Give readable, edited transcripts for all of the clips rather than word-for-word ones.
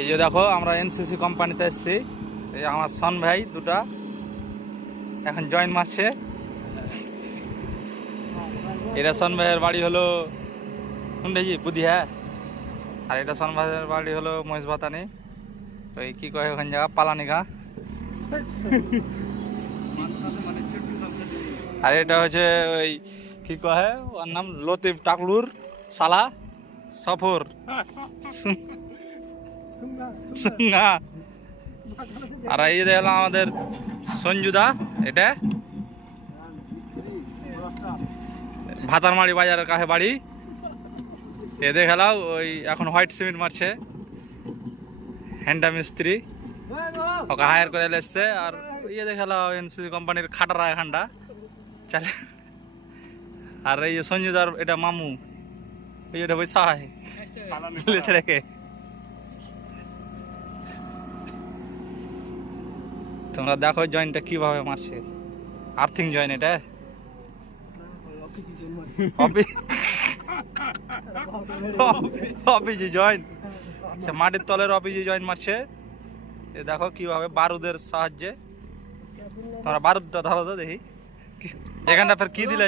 এই যে দেখো আমরা এনসিসি কোম্পানিতে এসেছি। এই আমার সন ভাই দুটা এখন জয়েন মারছে। এটা সন ভাইয়ের বাড়ি হলো হুন্ডেজি বুধিয়া, আর এটা সন ভাইয়ের বাড়ি হলো মহেশ ভাতানি, ওই কি কয় ওখানে জায়গা পালানিগা। আর এটা হচ্ছে ওই কি কয় ওর নাম লতিফ টাকলুর সালা সফর সুঙ্গা। আর এই যে দেখলাম আমাদের সঞ্জুদা, এটা ভাতারমারি বাজারের কাছে বাড়ি। এ দেখালাও ওই এখন হোয়াইট সিমেন্ট মারছে, হ্যান্ডা মিস্ত্রি, ওকে হায়ার করে এসছে। আর ইয়ে দেখালাও এনসিসি কোম্পানির খাটারা এখানটা চালে। আর এই যে সঞ্জুদার এটা মামু, এই এটা বৈশা হয় রেখে। তোমরা দেখো জয়েন্টটা কিভাবে মারছে, আর্থিং জয়েন্ট এটা অপিজি জয়েন্ট, মাটির তলের অপিজি জয়েন্ট মারছে। এ দেখো কিভাবে বারুদের সাহায্যে। তোমরা বারুদটা ধরো তো দেখি এখানটা ফের কি দিলে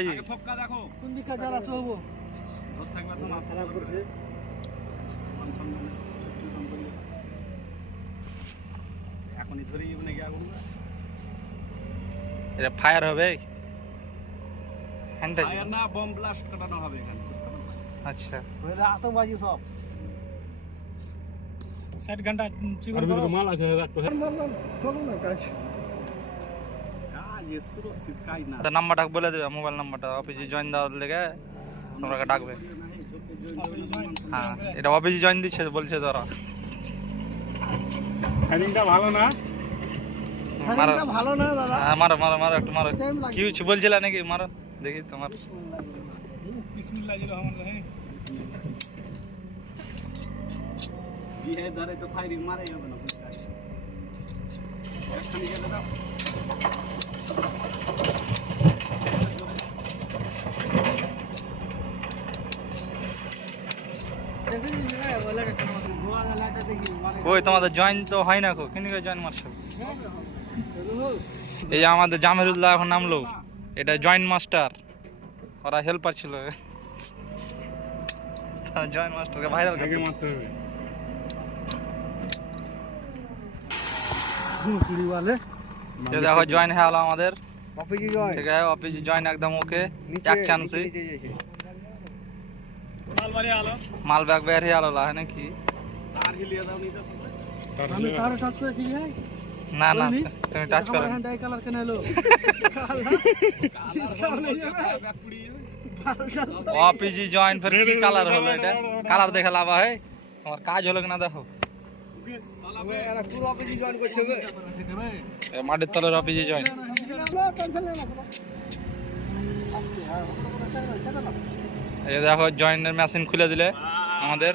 এটা ফায়ার হবে, আচ্ছা আতঙ্কবাজি সব 60 ঘন্টা মাল আছে। নাম্বারটা বলে দেবে, মোবাইল নাম্বারটা অফিসে জয়েন দেওয়ার লেগে তোমরা ডাকবে। হ্যাঁ এটা অফিসে জয়েন দিচ্ছে বলছে তোরা। ভালো না ভালো না দাদা, মারো মারো মারো একটু মারো। কি কিছু বলছিল নাকি? মারো দেখি তোমার। ওই তোমাদের জয়েন তো হয় না কো, কেন জয়েন মারছো? এই যে আমাদের জামিরুল্লাহ এখন নামলো, এটা জয়েন্ট মাস্টার, ওরা হেল্পার ছিল। জয়েন্ট মাস্টারকে ভাইরাল করতে মারতে হবে। দেখো জয়েন হয়ে গেল আমাদের ঠিক আছে, অফিস জয়েন একদম ওকে, এক চান্সে মাল ব্যাগ বের হয়ে গেল নাকি? না না তুমি টাচ করো। অপিজি জয়েন ফের কি কালার হলো? এটা কালার দেখে লাভ হয়? তোমার কাজ হলো কিনা দেখো। মাটির তলের অপিজি জয়েন। এই দেখো জয়েন্টের মেশিন খুলে দিলে আমাদের।